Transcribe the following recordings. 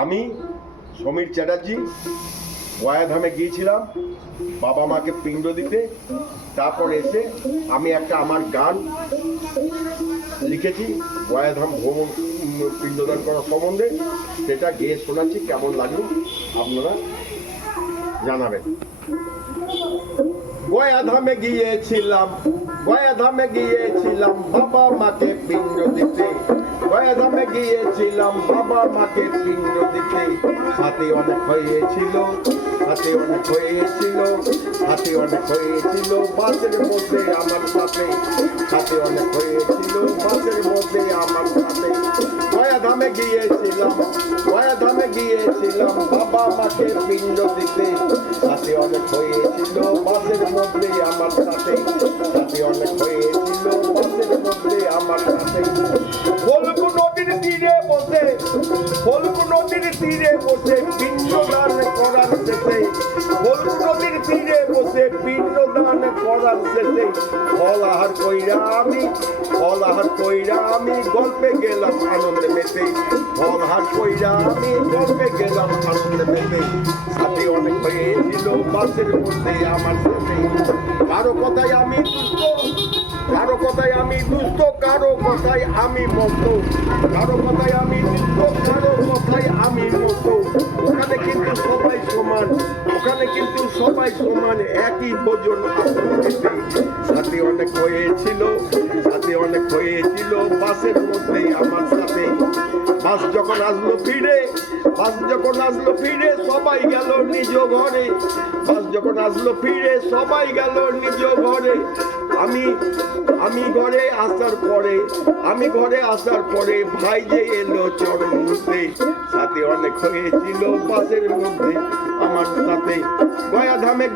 আমি সমীর চ্যাটার্জি গয়াধামে গিয়েছিলাম বাবা মাকে পিণ্ড দিতে। তারপর এসে আমি একটা আমার গান লিখেছি গয়াধাম ভ্রমণ পিণ্ডদান করার সম্বন্ধে, সেটা গেয়ে শোনাচ্ছি, কেমন লাগলো আপনারা জানাবেন। গয়াধামে গিয়েছিলাম বাবা মাকে পিণ্ড দিতে, গয়াধামে গিয়েছিলাম বাবা মাকে পিণ্ড দিতে। হাতে অনেক হয়েছিল, হাতে অনেক হয়েছিল, হাতে অনেক হয়েছিল বাসের মধ্যে আমার সাথে, হাতে অনেক হয়েছিল বাসের মধ্যে আমার সাথে। গয়াধামে গিয়েছিলাম বাবা মাকে পিণ্ড দিতে, হাতে অনেক হয়েছিল বাসের মধ্যে আমার সাথে, হাতে অনেক হয়েছিল বাসের মধ্যে আমার সাথে। ফল্গু নদীর তীরে বসে, ফল্গু নদীর তীরে বসে পিণ্ডদান করার শেষে, ফল্গু নদীর তীরে বসে পিণ্ডদান করার শেষে ফল আহার কইরা আমি গল্পে গেলাম আনন্দে মেতে, ফল আহার কইরা আমি গল্পে গেলাম আনন্দে মেতে। সাথে অনেক হয়েছিল বাসের মধ্যে আমার সাথে। কারো কথায় আমি দুষ্ট, কারো কথায় আমি দুষ্ট, কারো কথায় আমি মস্ত, কারো কথায় আমি দুষ্ট, কারো কথায় আমি মস্ত। ওখানে কিন্তু সবাই সমান, ওখানে কিন্তু সবাই সমান, একই ভোজন খেতে। সাথে অনেক হয়েছিল, সাথে অনেক হয়েছিল বাসের মধ্যে আমার সাথে। বাস যখন আসলো ফিরে, বাস যখন আসলো ফিরে সবাই গেল নিজ ঘরে, বাস যখন আসলো ফিরে সবাই গেল নিজ ঘরে। আমি ঘরে আসার পরে ভাই যে এলো চরণ মুখে। সাথে অনেক হয়েছিল বাসের মধ্যে আমার সাথে। গয়াধামে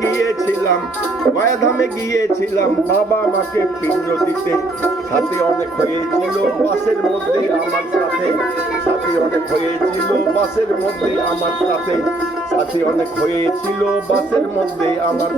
গিয়েছিলাম বাবা মাকে পিণ্ড দিতে, সাথে অনেক হয়েছিল বাসের মধ্যে আমার সাথে, সাথে অনেক হয়েছিল বাসের মধ্যে আমার সাথে, সাথে অনেক হয়েছিল বাসের মধ্যে আমার